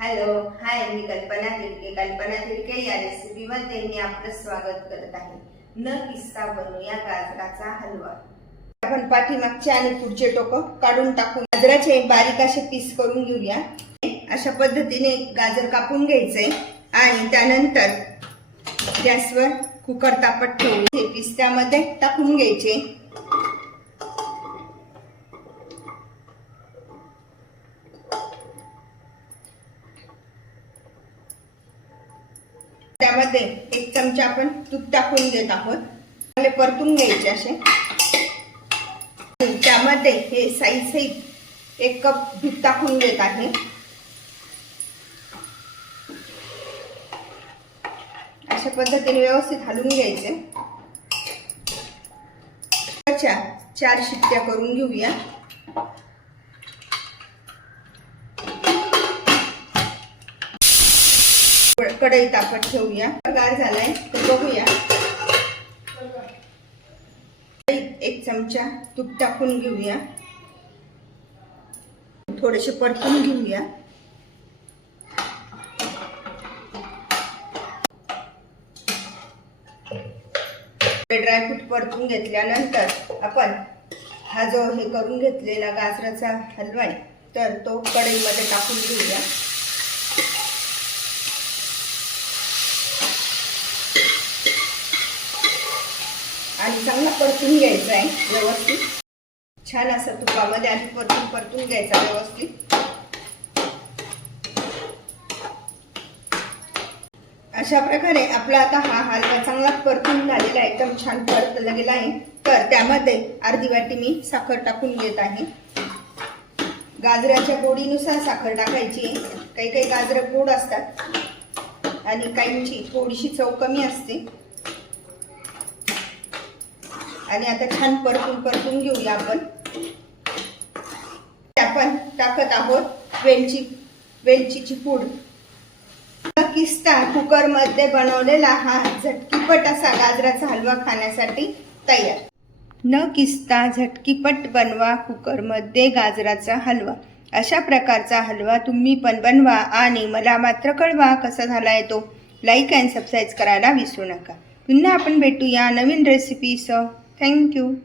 Hello hi मी कल्पना तिडके कल्पना तिडके या रेसिपीमध्ये मी आपलं स्वागत करत आहे. न किस्सा बनवूया गाजराचा हलवा. आपण पाठीमागचे आणि पुढचे टोक काढून टाकू गाजराचे बारीक असे पीस करून घेऊया. अशा पद्धतीने गाजर कापून घ्यायचे आणि त्यानंतर गॅसवर कुकर तापत ठेवून हे पीस त्यामध्ये टाकून घ्यायचे. त्यामध्ये एक चमचा आपण तूप टाकून देत आहोत. चांगले परतून घ्यायचे असे. त्यामध्ये हे साई सहित एक कप दूध टाकून देत आहे. अशा पद्धतीने व्यवस्थित हलवून घ्यायचे. अच्छा, चार शिट्ट्या करून घेऊया. कढई तापत ठेवूया. गार झालाय तर बघूया. एक चमचा तूप टाकून घेऊया. थोडेसे परतून घेऊया. ड्रायफ्रूट परतून घेतल्यानंतर आपण हा जो हे करून घेतलेला गाजराचा हलवा आहे तर तो कढईमध्ये टाकून घेऊया आणि चांगला परतून घ्यायचा आहे व्यवस्थित. छान असं तुपामध्ये आणि परतून परतून घ्यायचा व्यवस्थित. अशा प्रकारे आपला आता हा हलवा चांगला परतून झालेला आहे एकदम छान परतला गेला आहे. तर त्यामध्ये अर्धी वाटी मी साखर टाकून घेत आहे. गाजराच्या गोडीनुसार साखर टाकायची. काही काही गाजरं गोड असतात आणि काहींची थोडीशी चव कमी असते. आणि आता छान परतून परतून घेऊया आपण. आपण टाकत आहोत वेलची वेलचीची पूड. किस्ता कुकरमध्ये बनवलेला हा झटकीपट असा गाजराचा हलवा खाण्यासाठी तयार. न किस्ता झटकीपट बनवा कुकरमध्ये गाजराचा हलवा. अशा प्रकारचा हलवा तुम्ही पण बनवा आणि मला मात्र कळवा कसा झाला आहे तो. लाईक अँड सबस्क्राईब करायला विसरू नका. पुन्हा आपण भेटूया नवीन रेसिपीसह Thank you.